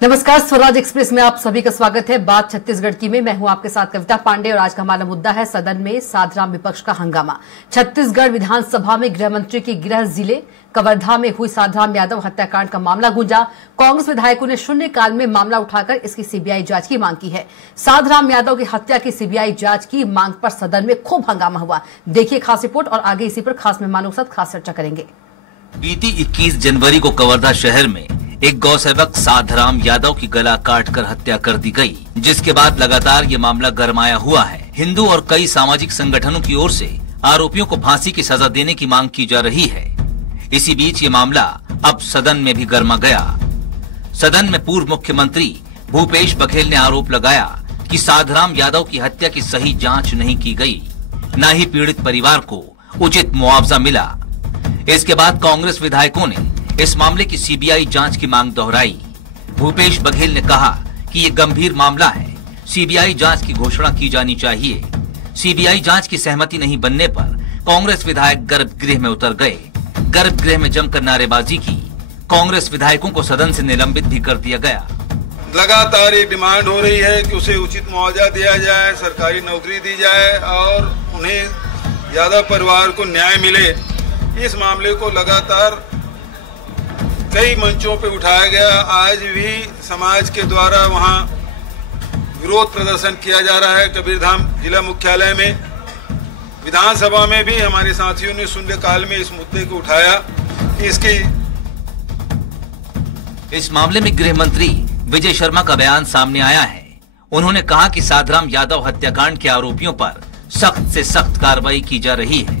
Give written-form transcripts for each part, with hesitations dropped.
नमस्कार, स्वराज एक्सप्रेस में आप सभी का स्वागत है। बात छत्तीसगढ़ की में मैं हूं आपके साथ कविता पांडे और आज का हमारा मुद्दा है सदन में साधराम विपक्ष का हंगामा। छत्तीसगढ़ विधानसभा में गृह मंत्री के गृह जिले कवर्धा में हुई साधराम यादव हत्याकांड का मामला गूंजा। कांग्रेस विधायकों ने शून्यकाल में मामला उठाकर इसकी सीबीआई जांच की मांग की है। साधराम यादव की हत्या की सीबीआई जांच की मांग पर सदन में खूब हंगामा हुआ। देखिए खास रिपोर्ट और आगे इसी पर खास मेहमानों के साथ खास चर्चा करेंगे। बीती 21 जनवरी को कवर्धा शहर में एक गौसेवक साधराम यादव की गला काटकर हत्या कर दी गई, जिसके बाद लगातार ये मामला गरमाया हुआ है। हिंदू और कई सामाजिक संगठनों की ओर से आरोपियों को फांसी की सजा देने की मांग की जा रही है। इसी बीच ये मामला अब सदन में भी गरमा गया। सदन में पूर्व मुख्यमंत्री भूपेश बघेल ने आरोप लगाया कि साधराम यादव की हत्या की सही जांच नहीं की गई, न ही पीड़ित परिवार को उचित मुआवजा मिला। इसके बाद कांग्रेस विधायकों ने इस मामले की सीबीआई जांच की मांग दोहराई। भूपेश बघेल ने कहा कि ये गंभीर मामला है, सीबीआई जांच की घोषणा की जानी चाहिए। सीबीआई जांच की सहमति नहीं बनने पर कांग्रेस विधायक गर्भगृह में उतर गए। गर्भगृह में जमकर नारेबाजी की। कांग्रेस विधायकों को सदन से निलंबित भी कर दिया गया। लगातार ये डिमांड हो रही है कि उसे उचित मुआवजा दिया जाए, सरकारी नौकरी दी जाए और उन्हें यादव परिवार को न्याय मिले। इस मामले को लगातार कई मंचों पे उठाया गया। आज भी समाज के द्वारा वहां विरोध प्रदर्शन किया जा रहा है। कबीरधाम जिला मुख्यालय में, विधानसभा में भी हमारे साथियों ने शून्यकाल में इस मुद्दे को उठाया कि इस मामले में गृह मंत्री विजय शर्मा का बयान सामने आया है। उन्होंने कहा कि साधराम यादव हत्याकांड के आरोपियों पर सख्त से सख्त कार्रवाई की जा रही है।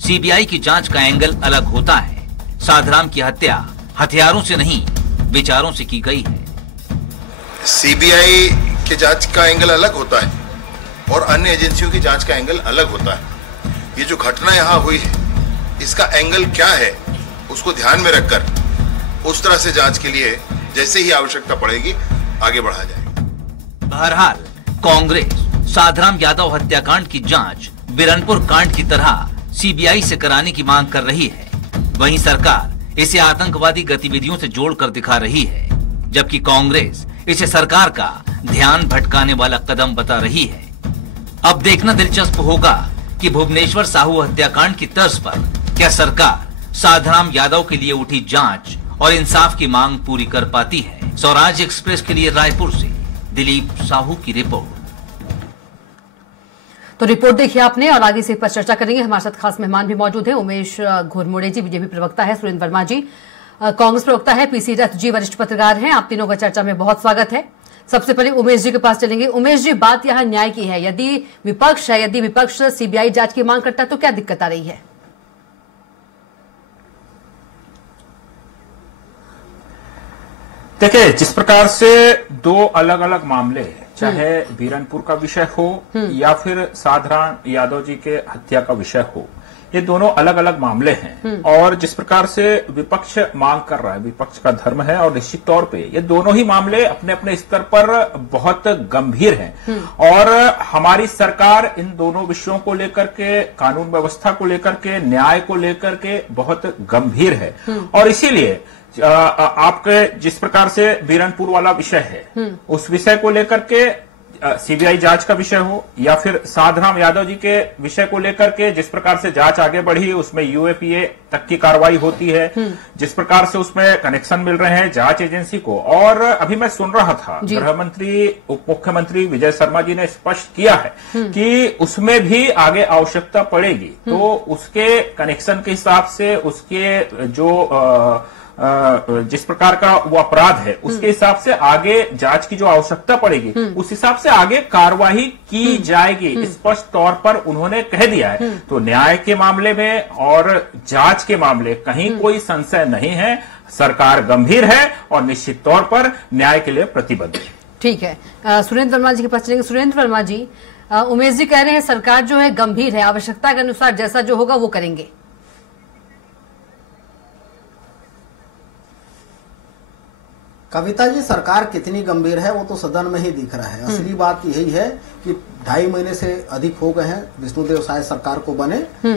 सीबीआई की जांच का एंगल अलग होता है। साधराम की हत्या हथियारों से नहीं, विचारों से की गई है। सीबीआई के जांच का एंगल अलग होता है और अन्य एजेंसियों की जांच का एंगल अलग होता है। ये जो घटना यहाँ हुई है, इसका एंगल क्या है, उसको ध्यान में रखकर उस तरह से जांच के लिए जैसे ही आवश्यकता पड़ेगी आगे बढ़ा जाएगा। बहरहाल कांग्रेस साधराम यादव हत्याकांड की जांच बिरनपुर कांड की तरह सीबीआई से कराने की मांग कर रही है। वहीं सरकार इसे आतंकवादी गतिविधियों से जोड़कर दिखा रही है, जबकि कांग्रेस इसे सरकार का ध्यान भटकाने वाला कदम बता रही है। अब देखना दिलचस्प होगा कि भुवनेश्वर साहू हत्याकांड की तर्ज पर क्या सरकार साधराम यादव के लिए उठी जांच और इंसाफ की मांग पूरी कर पाती है। स्वराज एक्सप्रेस के लिए रायपुर से दिलीप साहू की रिपोर्ट। तो रिपोर्ट देखिए आपने और आगे से इस पर चर्चा करेंगे। हमारे साथ खास मेहमान भी मौजूद हैं। उमेश घुरमुड़े जी बीजेपी प्रवक्ता है, सुरेंद्र वर्मा जी कांग्रेस प्रवक्ता है, पीसी रथ जी वरिष्ठ पत्रकार हैं। आप तीनों का चर्चा में बहुत स्वागत है। सबसे पहले उमेश जी के पास चलेंगे। उमेश जी, बात यहाँ न्याय की है। यदि विपक्ष सीबीआई जांच की मांग करता है तो क्या दिक्कत आ रही है? देखिए, जिस प्रकार से दो अलग अलग मामले, चाहे बीरनपुर का विषय हो या फिर साधराम यादव जी के हत्या का विषय हो, ये दोनों अलग अलग मामले हैं। और जिस प्रकार से विपक्ष मांग कर रहा है, विपक्ष का धर्म है और निश्चित तौर पे ये दोनों ही मामले अपने अपने स्तर पर बहुत गंभीर हैं। और हमारी सरकार इन दोनों विषयों को लेकर के, कानून व्यवस्था को लेकर के, न्याय को लेकर के बहुत गंभीर है। और इसीलिए आपके जिस प्रकार से बीरनपुर वाला विषय है, उस विषय को लेकर के सीबीआई जांच का विषय हो या फिर साधराम यादव जी के विषय को लेकर के जिस प्रकार से जांच आगे बढ़ी, उसमें यूएपीए तक की कार्रवाई होती है, जिस प्रकार से उसमें कनेक्शन मिल रहे हैं जांच एजेंसी को। और अभी मैं सुन रहा था, गृह मंत्री उप मुख्यमंत्री विजय शर्मा जी ने स्पष्ट किया है कि उसमें भी आगे आवश्यकता पड़ेगी, तो उसके कनेक्शन के हिसाब से, उसके जो जिस प्रकार का वो अपराध है उसके हिसाब से आगे जांच की जो आवश्यकता पड़ेगी उस हिसाब से आगे कार्रवाई की जाएगी, स्पष्ट तौर पर उन्होंने कह दिया है। तो न्याय के मामले में और जांच के मामले कहीं कोई संशय नहीं है। सरकार गंभीर है और निश्चित तौर पर न्याय के लिए प्रतिबद्ध है। ठीक है, सुरेंद्र वर्मा जी के पास चलेंगे। सुरेंद्र वर्मा जी, उमेश जी कह रहे हैं सरकार जो है गंभीर है, आवश्यकता के अनुसार जैसा जो होगा वो करेंगे। कविता जी, सरकार कितनी गंभीर है वो तो सदन में ही दिख रहा है। असली बात यही है कि 2.5 महीने से अधिक हो गए हैं विष्णुदेव साय सरकार को बने,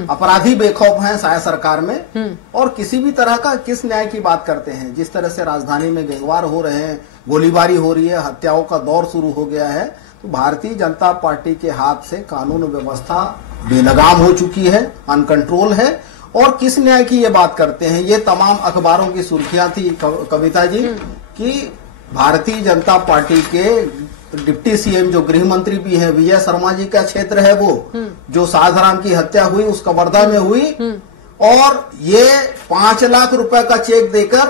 अपराधी बेखौफ हैं साय सरकार में, और किसी भी तरह का किस न्याय की बात करते हैं। जिस तरह से राजधानी में गैंगवार हो रहे हैं, गोलीबारी हो रही है, हत्याओं का दौर शुरू हो गया है, तो भारतीय जनता पार्टी के हाथ से कानून व्यवस्था बेलगाम हो चुकी है, अनकंट्रोल है। और किस न्याय की ये बात करते हैं। ये तमाम अखबारों की सुर्खियां थी कविता जी कि भारतीय जनता पार्टी के डिप्टी सीएम जो गृह मंत्री भी हैं, विजय शर्मा जी का क्षेत्र है वो, जो साधाराम की हत्या हुई उस कवर्धा में हुई, और ये 5 लाख रुपए का चेक देकर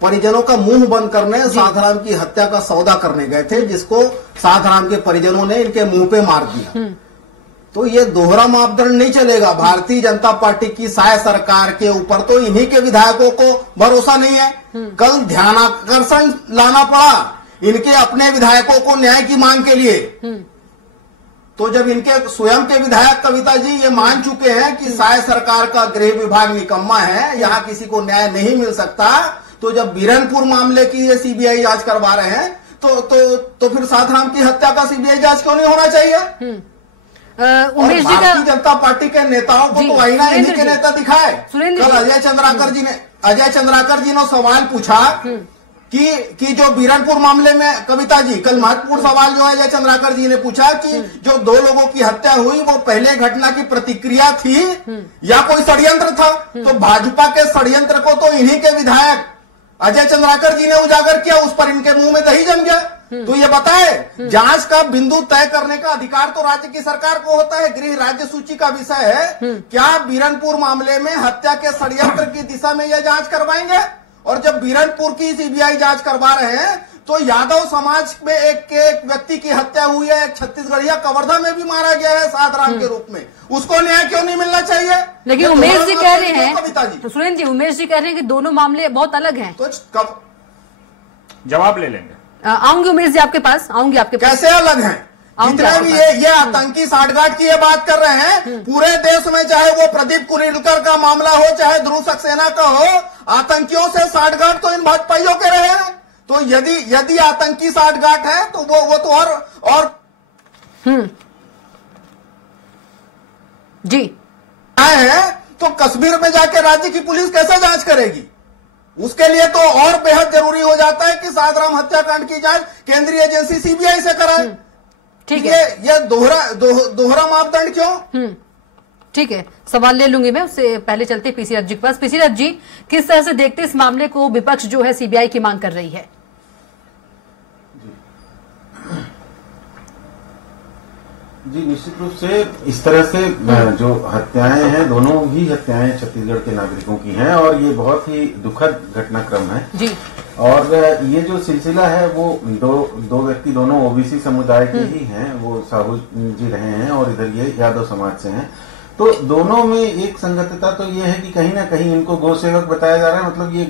परिजनों का मुंह बंद करने साधाराम की हत्या का सौदा करने गए थे, जिसको साधाराम के परिजनों ने इनके मुंह पे मार दिया। तो ये दोहरा मापदंड नहीं चलेगा। भारतीय जनता पार्टी की साय सरकार के ऊपर तो इन्हीं के विधायकों को भरोसा नहीं है। कल ध्यानाकर्षण लाना पड़ा इनके अपने विधायकों को न्याय की मांग के लिए। तो जब इनके स्वयं के विधायक कविता जी ये मान चुके हैं कि साय सरकार का गृह विभाग निकम्मा है, यहाँ किसी को न्याय नहीं मिल सकता, तो जब बीरनपुर मामले की ये सीबीआई जांच करवा रहे हैं तो फिर साधाराम की हत्या का सीबीआई जांच क्यों नहीं होना चाहिए? उमेश जी, भारतीय जनता पार्टी के नेताओं को तो आईना इन्हीं के नेता दिखाए। कल अजय चंद्राकर जी ने सवाल पूछा कि जो बीरनपुर मामले में कविता जी, कल महत्वपूर्ण सवाल जो है अजय चंद्राकर जी ने पूछा कि जो 2 लोगों की हत्या हुई वो पहले घटना की प्रतिक्रिया थी या कोई षड्यंत्र था। तो भाजपा के षड्यंत्र को तो इन्हीं के विधायक अजय चंद्राकर जी ने उजागर किया, उस पर इनके मुंह में दही जम गया। तो ये बताए, जांच का बिंदु तय करने का अधिकार तो राज्य की सरकार को होता है। गृह राज्य सूची का विषय है। क्या बीरनपुर मामले में हत्या के षड्यंत्र की दिशा में यह जांच करवाएंगे? और जब बीरनपुर की सीबीआई जांच करवा रहे हैं तो यादव समाज में एक व्यक्ति की हत्या हुई है, छत्तीसगढ़िया कवर्धा में भी मारा गया है साधाराम के रूप में, उसको न्याय क्यों नहीं मिलना चाहिए? लेकिन उमेश जी कह रहे हैं, कविता जी, सुरेंद्र जी, उमेश जी कह रहे हैं कि दोनों मामले बहुत अलग हैं। तो कब जवाब ले लेंगे? आऊंगी उमेश जी आपके पास, आऊंगी आपके पास। कैसे अलग हैं? जितने भी ये आतंकी साठगांठ की ये बात कर रहे हैं पूरे देश में, चाहे वो प्रदीप कुरेलकर का मामला हो, चाहे ध्रुव सक्सेना का हो, आतंकियों से साठगांठ तो इन भाजपाइयों के रहे हैं। तो यदि आतंकी साठगांठ है तो वो तो और जी आए हैं, तो कश्मीर में जाके राज्य की पुलिस कैसे जांच करेगी? उसके लिए तो और बेहद जरूरी हो जाता है कि साधाराम हत्याकांड की जांच केंद्रीय एजेंसी सीबीआई से कराए। ठीक है, ये दोहरा मापदंड क्यों? ठीक है, सवाल ले लूंगी मैं। उससे पहले चलते पीसी रथ जी के पास। पीसी रथ जी, किस तरह से देखते इस मामले को? विपक्ष जो है सीबीआई की मांग कर रही है। जी, निश्चित रूप से इस तरह से जो हत्याएं हैं, दोनों ही हत्याएं छत्तीसगढ़ के नागरिकों की हैं और ये बहुत ही दुखद घटनाक्रम है जी। और ये जो सिलसिला है वो दो व्यक्ति दोनों ओबीसी समुदाय के ही हैं, वो साहू जी रहे हैं और इधर ये यादव समाज से हैं। तो दोनों में एक संगतता तो ये है कि कहीं ना कहीं इनको गौ सेवक बताया जा रहा है, मतलब ये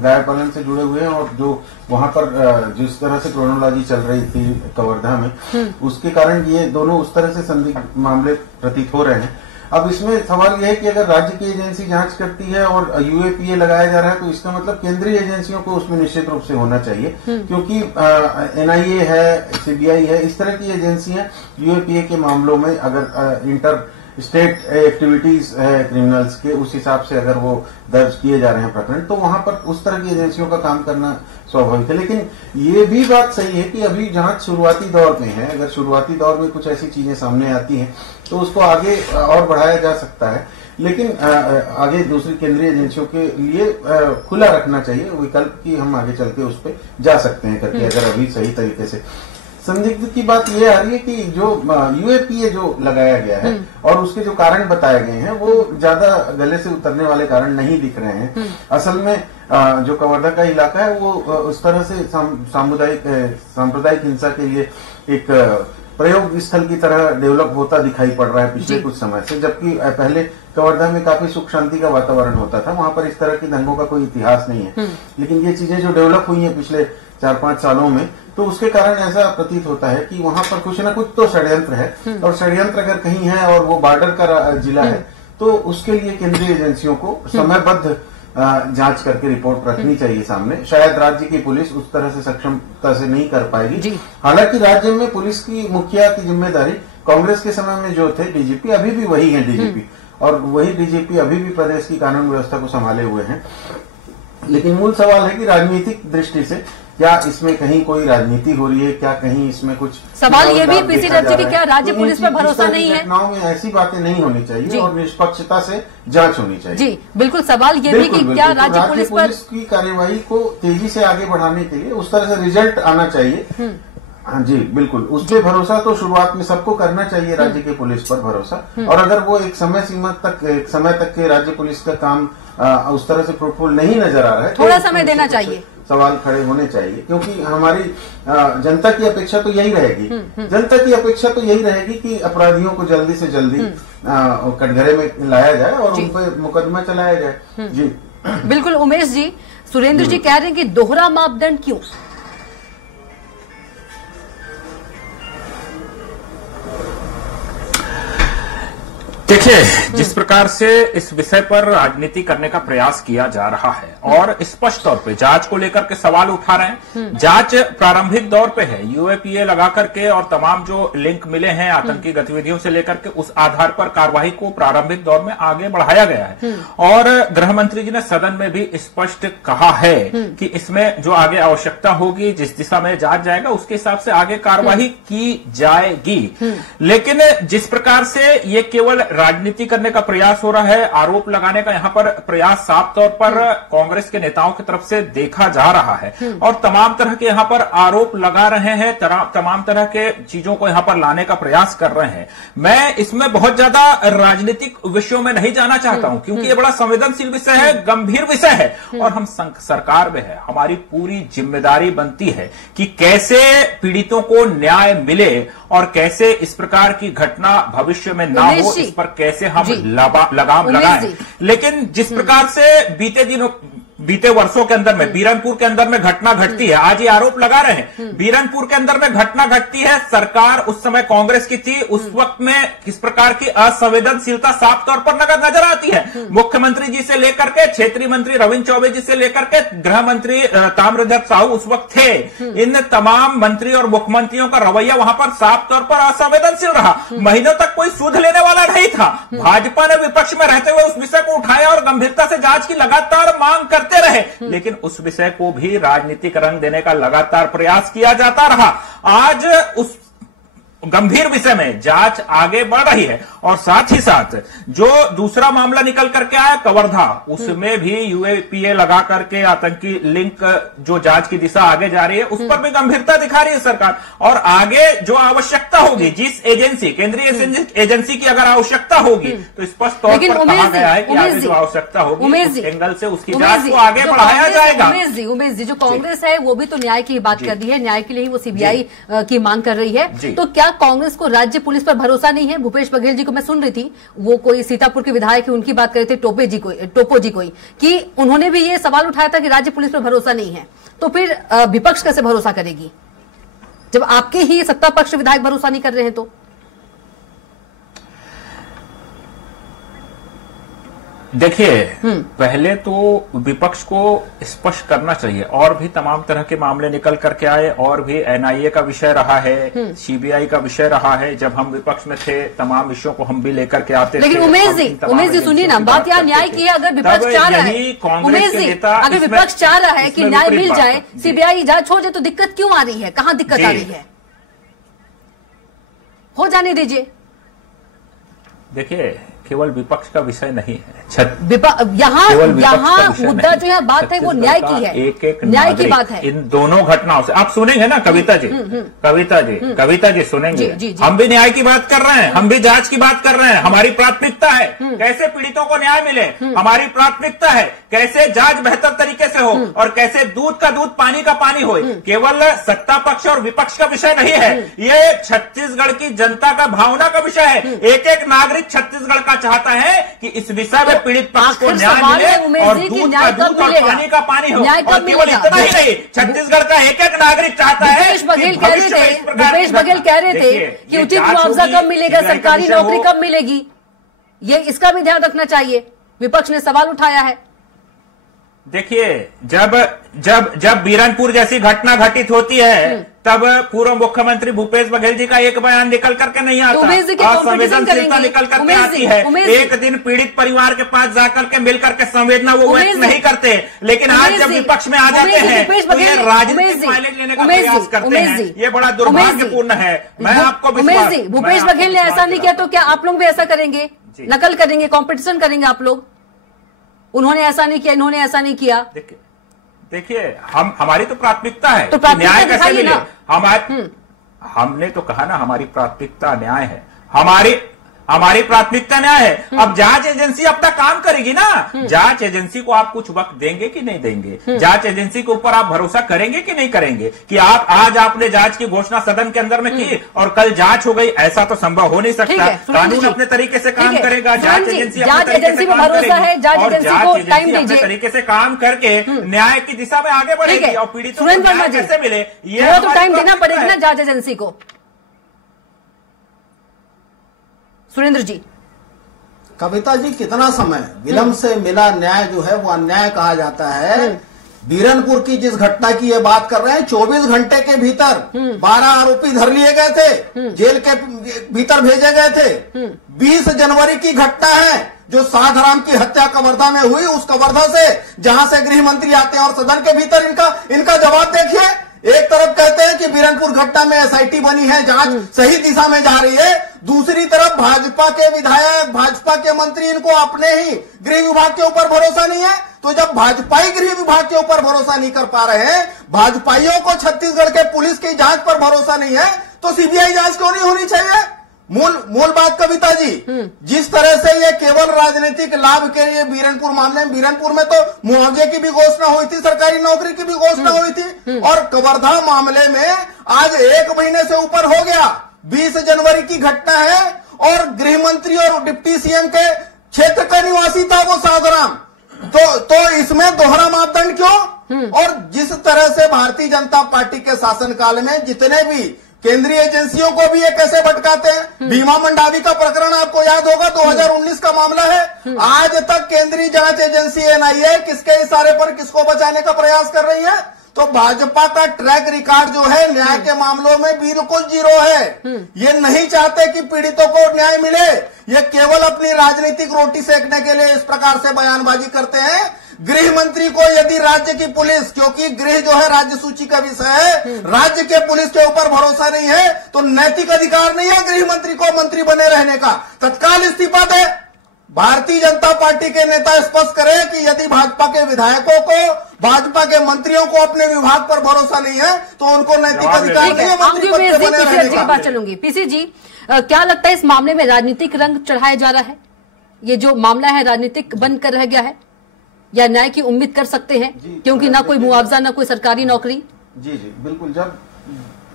गाय पालन से जुड़े हुए हैं और जो वहां पर जिस तरह से क्रोनोलॉजी चल रही थी कवर्धा में, उसके कारण ये दोनों उस तरह से संदिग्ध मामले प्रतीत हो रहे हैं। अब इसमें सवाल यह है कि अगर राज्य की एजेंसी जांच करती है और यूएपीए लगाया जा रहा है तो इसका मतलब केंद्रीय एजेंसियों को उसमें निश्चित रूप से होना चाहिए, क्योंकि एनआईए है, सीबीआई है, इस तरह की एजेंसियां यूएपीए के मामलों में अगर इंटर स्टेट एक्टिविटीज है क्रिमिनल्स के, उस हिसाब से अगर वो दर्ज किए जा रहे हैं प्रकरण, तो वहां पर उस तरह की एजेंसियों का काम करना स्वाभाविक है। लेकिन ये भी बात सही है कि अभी जांच शुरुआती दौर में है, अगर शुरुआती दौर में कुछ ऐसी चीजें सामने आती हैं तो उसको आगे और बढ़ाया जा सकता है, लेकिन आगे दूसरी केंद्रीय एजेंसियों के लिए खुला रखना चाहिए विकल्प कि हम आगे चल के उस पर जा सकते हैं करके, अगर अभी सही तरीके से। संदिग्ध की बात यह आ रही है कि जो यूएपीए जो लगाया गया है और उसके जो कारण बताए गए हैं वो ज्यादा गले से उतरने वाले कारण नहीं दिख रहे हैं। असल में जो कवर्धा का इलाका है वो उस तरह से सांप्रदायिक हिंसा के लिए एक प्रयोग स्थल की तरह डेवलप होता दिखाई पड़ रहा है पिछले कुछ समय से, जबकि पहले कवर्धा में काफी सुख शांति का वातावरण होता था, वहां पर इस तरह की दंगों का कोई इतिहास नहीं है। लेकिन ये चीजें जो डेवलप हुई हैं पिछले 4-5 सालों में, तो उसके कारण ऐसा प्रतीत होता है कि वहां पर कुछ न कुछ तो षड्यंत्र है, और षड्यंत्र अगर कहीं है और वो बॉर्डर का जिला है तो उसके लिए केंद्रीय एजेंसियों को समयबद्ध जांच करके रिपोर्ट रखनी चाहिए सामने। शायद राज्य की पुलिस उस तरह से सक्षमता से नहीं कर पाएगी। हालांकि राज्य में पुलिस की मुखिया की जिम्मेदारी कांग्रेस के समय में जो थे डीजीपी, अभी भी वही है डीजीपी, और वही डीजीपी अभी भी प्रदेश की कानून व्यवस्था को संभाले हुए हैं। लेकिन मूल सवाल है कि राजनीतिक दृष्टि से क्या इसमें कहीं कोई राजनीति हो रही है, क्या कहीं इसमें कुछ सवाल ये भी पीसी दर्जी की क्या राज्य पुलिस पर भरोसा नहीं है? घटनाओं में ऐसी बातें नहीं होनी चाहिए और निष्पक्षता से जांच होनी चाहिए। जी बिल्कुल, सवाल ये भी कि क्या राज्य पुलिस की कार्यवाही को तेजी से आगे बढ़ाने के लिए उस तरह से रिजल्ट आना चाहिए। हाँ जी बिल्कुल, उस पर भरोसा तो शुरुआत में सबको करना चाहिए, राज्य के पुलिस पर भरोसा। और अगर वो एक समय तक के राज्य पुलिस का काम उस तरह से फ्रूटफुल नहीं नजर आ रहा है, थोड़ा समय देना चाहिए, सवाल खड़े होने चाहिए। क्योंकि हमारी जनता की अपेक्षा तो यही रहेगी, जनता की अपेक्षा तो यही रहेगी कि अपराधियों को जल्दी से जल्दी कटघरे में लाया जाए और उन पर मुकदमा चलाया जाए। जी बिल्कुल। उमेश जी, सुरेंद्र जी कह रहे हैं कि दोहरा मापदंड क्यों? देखिए, जिस प्रकार से इस विषय पर राजनीति करने का प्रयास किया जा रहा है और स्पष्ट तौर पे जांच को लेकर के सवाल उठा रहे हैं। जांच प्रारंभिक दौर पे है, यूएपीए लगा करके और तमाम जो लिंक मिले हैं आतंकी गतिविधियों से लेकर के, उस आधार पर कार्रवाई को प्रारंभिक दौर में आगे बढ़ाया गया है। और गृह मंत्री जी ने सदन में भी स्पष्ट कहा है कि इसमें जो आगे आवश्यकता होगी, जिस दिशा में जांच जाएगा उसके हिसाब से आगे कार्रवाई की जाएगी। लेकिन जिस प्रकार से ये केवल राजनीति करने का प्रयास हो रहा है, आरोप लगाने का यहाँ पर प्रयास साफ तौर पर कांग्रेस के नेताओं की तरफ से देखा जा रहा है और तमाम तरह के यहाँ पर आरोप लगा रहे हैं, तमाम तरह के चीजों को यहाँ पर लाने का प्रयास कर रहे हैं। मैं इसमें बहुत ज्यादा राजनीतिक विषयों में नहीं जाना चाहता हूं, क्योंकि ये बड़ा संवेदनशील विषय है, गंभीर विषय है और हम सरकार में है, हमारी पूरी जिम्मेदारी बनती है कि कैसे पीड़ितों को न्याय मिले और कैसे इस प्रकार की घटना भविष्य में ना हो, इस पर कैसे हम लगाम लगाएं। लेकिन जिस प्रकार से बीते वर्षों के अंदर में बीरनपुर के अंदर में घटना घटती है, आज ये आरोप लगा रहे हैं बीरनपुर के अंदर में घटना घटती है, सरकार उस समय कांग्रेस की थी, उस वक्त में किस प्रकार की असंवेदनशीलता साफ तौर पर नजर आती है। मुख्यमंत्री जी से लेकर के क्षेत्रीय मंत्री रविंद्र चौबे जी से लेकर के गृह मंत्री ताम्रध्वज साहू उस वक्त थे, इन तमाम मंत्री और मुख्यमंत्रियों का रवैया वहां पर साफ तौर पर असंवेदनशील रहा। महीनों तक कोई सुध लेने वाला नहीं था। भाजपा ने विपक्ष में रहते हुए उस विषय को उठाया और गंभीरता से जांच की लगातार मांग करते रहे, लेकिन उस विषय को भी राजनीतिक रंग देने का लगातार प्रयास किया जाता रहा। आज उस गंभीर विषय में जांच आगे बढ़ रही है और साथ ही साथ जो दूसरा मामला निकल करके आया कवर्धा, उसमें भी यूएपीए लगा करके आतंकी लिंक जो जांच की दिशा आगे जा रही है, उस पर भी गंभीरता दिखा रही है सरकार। और आगे जो आवश्यकता होगी, जिस एजेंसी, केंद्रीय एजेंसी की अगर आवश्यकता होगी तो स्पष्ट तौर पर कहा गया है कि आगे जो आवश्यकता होगी उस एंगल से उसकी जांच को आगे बढ़ाया जाएगा। उमेश जी, जो कांग्रेस है वो भी तो न्याय की बात कर रही है, न्याय के लिए ही वो सीबीआई की मांग कर रही है, तो क्या कांग्रेस को राज्य पुलिस पर भरोसा नहीं है? भूपेश बघेल जी को मैं सुन रही थी, वो कोई सीतापुर के विधायक है, उनकी बात कर रहे थे, टोपो जी कोई, कि उन्होंने भी ये सवाल उठाया था कि राज्य पुलिस पर भरोसा नहीं है। तो फिर विपक्ष कैसे भरोसा करेगी जब आपके ही सत्ता पक्ष विधायक भरोसा नहीं कर रहे हैं? तो देखिए, पहले तो विपक्ष को स्पष्ट करना चाहिए, और भी तमाम तरह के मामले निकल करके आए, और भी एनआईए का विषय रहा है, सीबीआई का विषय रहा है। जब हम विपक्ष में थे तमाम विषयों को हम भी लेकर के आते थे। लेकिन उमेश जी सुनिए ना, बात यहाँ न्याय की है। अगर विपक्ष चाह रहा है, उमेश जी, अगर विपक्ष चाह रहा है कि न्याय मिल जाए, सीबीआई जांच हो जाए, तो दिक्कत क्यों आ रही है? कहाँ दिक्कत आ रही है? हो जाने दीजिए। देखिए, केवल विपक्ष का विषय नहीं है, यहाँ मुद्दा जो है बात है वो न्याय की है, एक न्याय की बात है। इन दोनों घटनाओं से आप सुनेंगे ना कविता जी सुनेंगे। जी। हम भी न्याय की बात कर रहे हैं, हम भी जांच की बात कर रहे हैं। हमारी प्राथमिकता है कैसे पीड़ितों को न्याय मिले, हमारी प्राथमिकता है कैसे जांच बेहतर तरीके से हो और कैसे दूध का दूध पानी का पानी हो। केवल सत्ता पक्ष और विपक्ष का विषय नहीं है, ये छत्तीसगढ़ की जनता का भावना का विषय है। एक एक नागरिक छत्तीसगढ़ का चाहता है कि इस विषय में पीड़ित पक्ष को न्याय मिले और दूध का दूध और पानी का पानी हो। और केवल इतना ही नहीं, छत्तीसगढ़ का एक एक नागरिक चाहता है। भूपेश बघेल कह रहे थे कि उचित मुआवजा कब मिलेगा, सरकारी नौकरी कब मिलेगी, ये इसका भी ध्यान रखना चाहिए। विपक्ष ने सवाल उठाया है। देखिए, जब बीरनपुर जैसी घटना घटित होती है तब पूर्व मुख्यमंत्री भूपेश बघेल जी का एक बयान निकल करके नहीं आता और संवेदनशीलता निकल करके आती है। एक दिन पीड़ित परिवार के पास जाकर के मिलकर के संवेदना वो व्यक्त नहीं करते, लेकिन आज जब विपक्ष में आ जाते हैं तो ये राजनीतिक माइलेज लेने का प्रयास करते हैं। ये बड़ा दुर्भाग्यपूर्ण है। मैं आपको भूपेश बघेल ने ऐसा नहीं किया तो क्या आप लोग भी ऐसा करेंगे? नकल करेंगे, कॉम्पिटिशन करेंगे आप लोग? उन्होंने ऐसा नहीं किया, इन्होंने ऐसा नहीं किया। देखिए, हमारी तो प्राथमिकता है तो न्याय कैसे मिले। हमने तो कहा ना, हमारी प्राथमिकता न्याय है। हमारी प्राथमिकता न्याय है। अब जांच एजेंसी अपना काम करेगी ना। जांच एजेंसी को आप कुछ वक्त देंगे कि नहीं देंगे? जांच एजेंसी के ऊपर आप भरोसा करेंगे कि नहीं करेंगे? कि आज आपने जांच की घोषणा सदन के अंदर में की और कल जांच हो गई, ऐसा तो संभव हो नहीं सकता। कानून अपने तरीके से काम करेगा, जांच एजेंसी अपने तरीके से काम करेगी और जांच एजेंसी अपने तरीके से काम करके न्याय की दिशा में आगे बढ़ेगी और पीड़ितों को न्याय कैसे मिले, ये तो टाइम देना पड़ेगा ना जांच एजेंसी को। सुरेंद्र जी। कविता जी, कितना समय विलंब से मिला न्याय जो है वो अन्याय कहा जाता है। बीरनपुर की जिस घटना की ये बात कर रहे हैं, 24 घंटे के भीतर 12 आरोपी धर लिए गए थे, जेल के भीतर भेजे गए थे। 20 जनवरी की घटना है जो साधाराम की हत्या कवर्धा में हुई, उस कवर्धा से जहां से गृह मंत्री आते हैं और सदन के भीतर इनका जवाब देखिए। एक तरफ कहते हैं कि बीरनपुर घटना में एसआईटी बनी है, जांच सही दिशा में जा रही है, दूसरी तरफ भाजपा के विधायक, भाजपा के मंत्री, इनको अपने ही गृह विभाग के ऊपर भरोसा नहीं है। तो जब भाजपाई गृह विभाग के ऊपर भरोसा नहीं कर पा रहे हैं, भाजपाइयों को छत्तीसगढ़ के पुलिस की जांच पर भरोसा नहीं है, तो सीबीआई जांच क्यों नहीं होनी चाहिए? मूल बात कविता जी, जिस तरह से ये केवल राजनीतिक लाभ के लिए बीरनपुर मामले में, बीरनपुर में तो मुआवजे की भी घोषणा हुई थी, सरकारी नौकरी की भी घोषणा हुई थी, और कवर्धा मामले में आज 1 महीने से ऊपर हो गया। 20 जनवरी की घटना है और गृह मंत्री और डिप्टी सीएम के क्षेत्र का निवासी था वो साधाराम। तो इसमें दोहरा मापदंड क्यों? और जिस तरह से भारतीय जनता पार्टी के शासनकाल में जितने भी केंद्रीय एजेंसियों को भी ये कैसे भटकाते हैं। भीमा मंडावी का प्रकरण आपको याद होगा, 2019 का मामला है। आज तक केंद्रीय जांच एजेंसी एनआईए किसके इशारे पर किसको बचाने का प्रयास कर रही है? तो भाजपा का ट्रैक रिकॉर्ड जो है न्याय के मामलों में बिल्कुल 0 है। ये नहीं चाहते कि पीड़ितों को न्याय मिले, ये केवल अपनी राजनीतिक रोटी सेकने के लिए इस प्रकार से बयानबाजी करते हैं। गृह मंत्री को यदि राज्य की पुलिस, क्योंकि गृह जो है राज्य सूची का विषय है, राज्य के पुलिस के ऊपर भरोसा नहीं है, तो नैतिक अधिकार नहीं है गृह मंत्री को मंत्री बने रहने का। तत्काल इस्तीफा दे। भारतीय जनता पार्टी के नेता स्पष्ट करें कि यदि भाजपा के विधायकों को, भाजपा के मंत्रियों को अपने विभाग पर भरोसा नहीं है तो उनको नैतिक अधिकार नहीं है मंत्री पद पे बने रहने का। बात चलूंगी पीसी जी, क्या लगता है इस मामले में राजनीतिक रंग चढ़ाया जा रहा है? ये जो मामला है राजनीतिक बनकर रह गया है या न्याय की उम्मीद कर सकते हैं? क्योंकि ना कोई मुआवजा, ना कोई सरकारी नौकरी। जी बिल्कुल।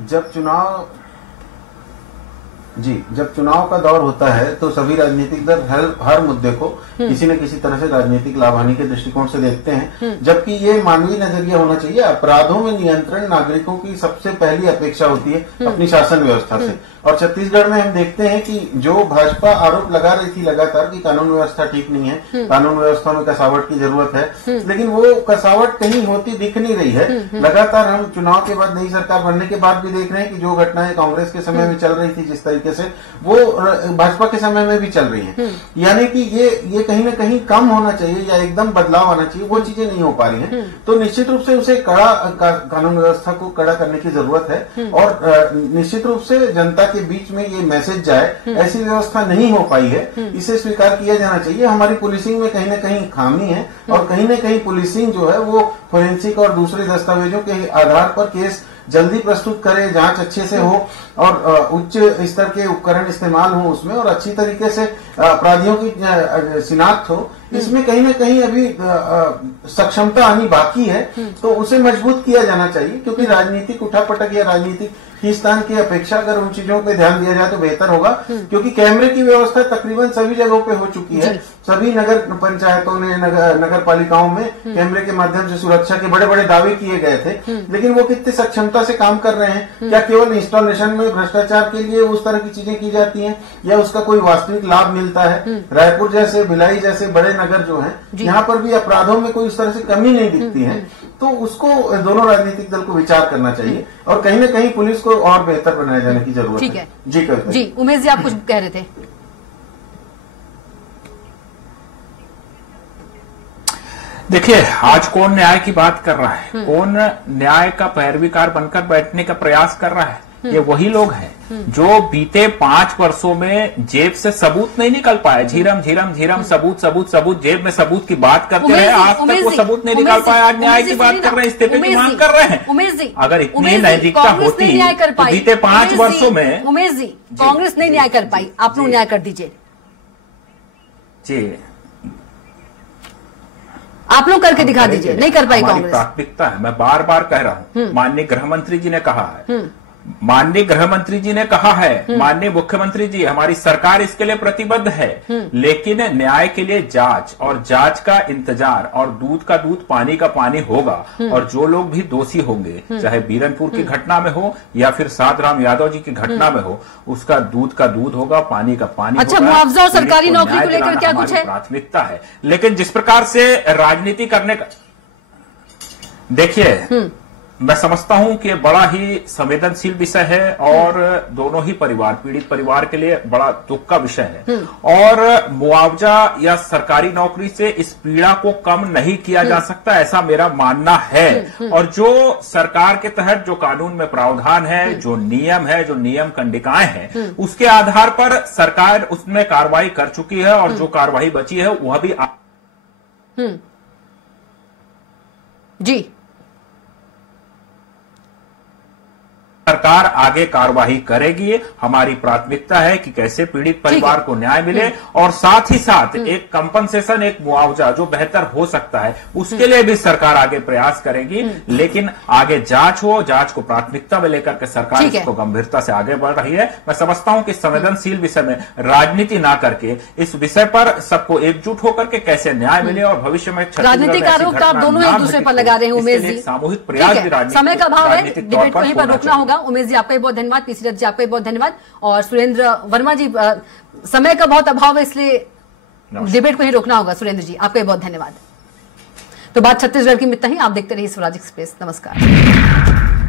जब चुनाव का दौर होता है तो सभी राजनीतिक दल हर मुद्दे को किसी न किसी तरह से राजनीतिक लाभ हानि के दृष्टिकोण से देखते हैं, जबकि ये मानवीय नजरिया होना चाहिए। अपराधों में नियंत्रण नागरिकों की सबसे पहली अपेक्षा होती है अपनी शासन व्यवस्था से। और छत्तीसगढ़ में हम देखते हैं कि जो भाजपा आरोप लगा रही थी लगातार कि कानून व्यवस्था ठीक नहीं है, कानून व्यवस्था में कसावट की जरूरत है, लेकिन वो कसावट कहीं होती दिख नहीं रही है। लगातार हम चुनाव के बाद, नई सरकार बनने के बाद भी देख रहे हैं कि जो घटनाएं कांग्रेस के समय में चल रही थी जिस तरीके से, वो भाजपा के समय में भी चल रही है। यानी कि ये कहीं ना कहीं कम होना चाहिए या एकदम बदलाव आना चाहिए, वो चीजें नहीं हो पा रही हैं। तो निश्चित रूप से उसे कानून व्यवस्था को कड़ा करने की जरूरत है और निश्चित रूप से जनता के बीच में ये मैसेज जाए, ऐसी व्यवस्था नहीं हो पाई है, इसे स्वीकार किया जाना चाहिए। हमारी पुलिसिंग में कहीं ना कहीं खामी है और कहीं ना कहीं पुलिसिंग जो है वो फोरेंसिक और दूसरे दस्तावेजों के आधार पर केस जल्दी प्रस्तुत करे, जांच अच्छे से हो और उच्च स्तर के उपकरण इस्तेमाल हो उसमें और अच्छी तरीके से अपराधियों की शिनाख्त हो। इसमें कहीं ना कहीं अभी सक्षमता आनी बाकी है, तो उसे मजबूत किया जाना चाहिए, क्योंकि राजनीतिक उठापटक या राजनीतिक खींचतान की अपेक्षा अगर उन चीजों पे ध्यान दिया जाए तो बेहतर होगा, क्योंकि कैमरे की व्यवस्था तकरीबन सभी जगहों पे हो चुकी है। सभी नगर पंचायतों ने, नगर पालिकाओं में कैमरे के माध्यम से सुरक्षा के बड़े बड़े दावे किए गए थे, लेकिन वो कितनी सक्षमता से काम कर रहे हैं? क्या केवल इंस्टॉलेशन में भ्रष्टाचार के लिए उस तरह की चीजें की जाती हैं, या उसका कोई वास्तविक लाभ मिलता है? रायपुर जैसे, भिलाई जैसे बड़े नगर जो हैं, यहाँ पर भी अपराधों में कोई उस तरह से कमी नहीं दिखती है। तो उसको दोनों राजनीतिक दल को विचार करना चाहिए और कहीं न कहीं पुलिस को और बेहतर बनाए जाने की जरूरत है। जी कविता जी, उमेश जी आप कुछ कह रहे थे। देखिए, आज कौन न्याय की बात कर रहा है, कौन न्याय का पैरवीकार बनकर बैठने का प्रयास कर रहा है? ये वही लोग हैं जो बीते 5 वर्षों में जेब से सबूत नहीं निकल पाए। झीरम झीरम झीरम सबूत सबूत सबूत, जेब में सबूत की बात करते रहे, आज तक वो सबूत नहीं निकाल पाए। आज न्याय की बात कर रहे हैं, इस्तीफे की मांग कर रहे हैं। उमेश जी, अगर इतनी नैतिकता होती तो बीते 5 वर्षों में। उमेश जी, कांग्रेस नहीं न्याय कर पाई, आप लोग न्याय कर दीजिए जी, आप लोग करके दिखा दीजिए। नहीं कर पाई कांग्रेस। प्राथमिकता है, मैं बार बार कह रहा हूं। माननीय गृह मंत्री जी ने कहा है, माननीय गृह मंत्री जी ने कहा है, माननीय मुख्यमंत्री जी, हमारी सरकार इसके लिए प्रतिबद्ध है, लेकिन न्याय के लिए जांच और जांच का इंतजार और दूध का दूध पानी का पानी होगा। और जो लोग भी दोषी होंगे, चाहे बीरनपुर की घटना में हो या फिर साधराम यादव जी की घटना में हो, उसका दूध का दूध होगा, पानी का पानी होगा। अच्छा, मुआवजा और सरकारी नौकरी को लेकर क्या कुछ है? प्राथमिकता है, लेकिन जिस प्रकार से राजनीति करने का, देखिए, मैं समझता हूं कि बड़ा ही संवेदनशील विषय है और दोनों ही परिवार, पीड़ित परिवार के लिए बड़ा दुख का विषय है। और मुआवजा या सरकारी नौकरी से इस पीड़ा को कम नहीं किया जा सकता, ऐसा मेरा मानना है। और जो सरकार के तहत जो कानून में प्रावधान है, जो नियम है, जो नियम कंडिकाएं हैं, उसके आधार पर सरकार उसमें कार्रवाई कर चुकी है और जो कार्रवाई बची है वह भी जी, सरकार आगे कार्रवाई करेगी। हमारी प्राथमिकता है कि कैसे पीड़ित परिवार को न्याय मिले और साथ ही साथ एक कंपनसेशन, एक मुआवजा जो बेहतर हो सकता है, उसके लिए भी सरकार आगे प्रयास करेगी। लेकिन आगे जांच हो, जांच को प्राथमिकता में लेकर के सरकार इसको गंभीरता से आगे बढ़ रही है। मैं समझता हूं कि संवेदनशील विषय में राजनीति ना करके इस विषय पर सबको एकजुट होकर के कैसे न्याय मिले और भविष्य में राजनीतिक आरोप तो आप दोनों एक दूसरे पर लगा रहे हैं। उमेश जी, सामूहिक प्रयास, समय का अभाव है, डिबेट को यहीं पर रोकना होगा। उमेश जी आपका भी बहुत धन्यवाद, पीसी दत्त जी आपका भी बहुत धन्यवाद, और सुरेंद्र वर्मा जी, समय का बहुत अभाव है इसलिए डिबेट को ही रोकना होगा। सुरेंद्र जी आपका भी बहुत धन्यवाद। तो बात छत्तीसगढ़ की में इतना ही। आप देखते रहिए स्वराज एक्सप्रेस। नमस्कार।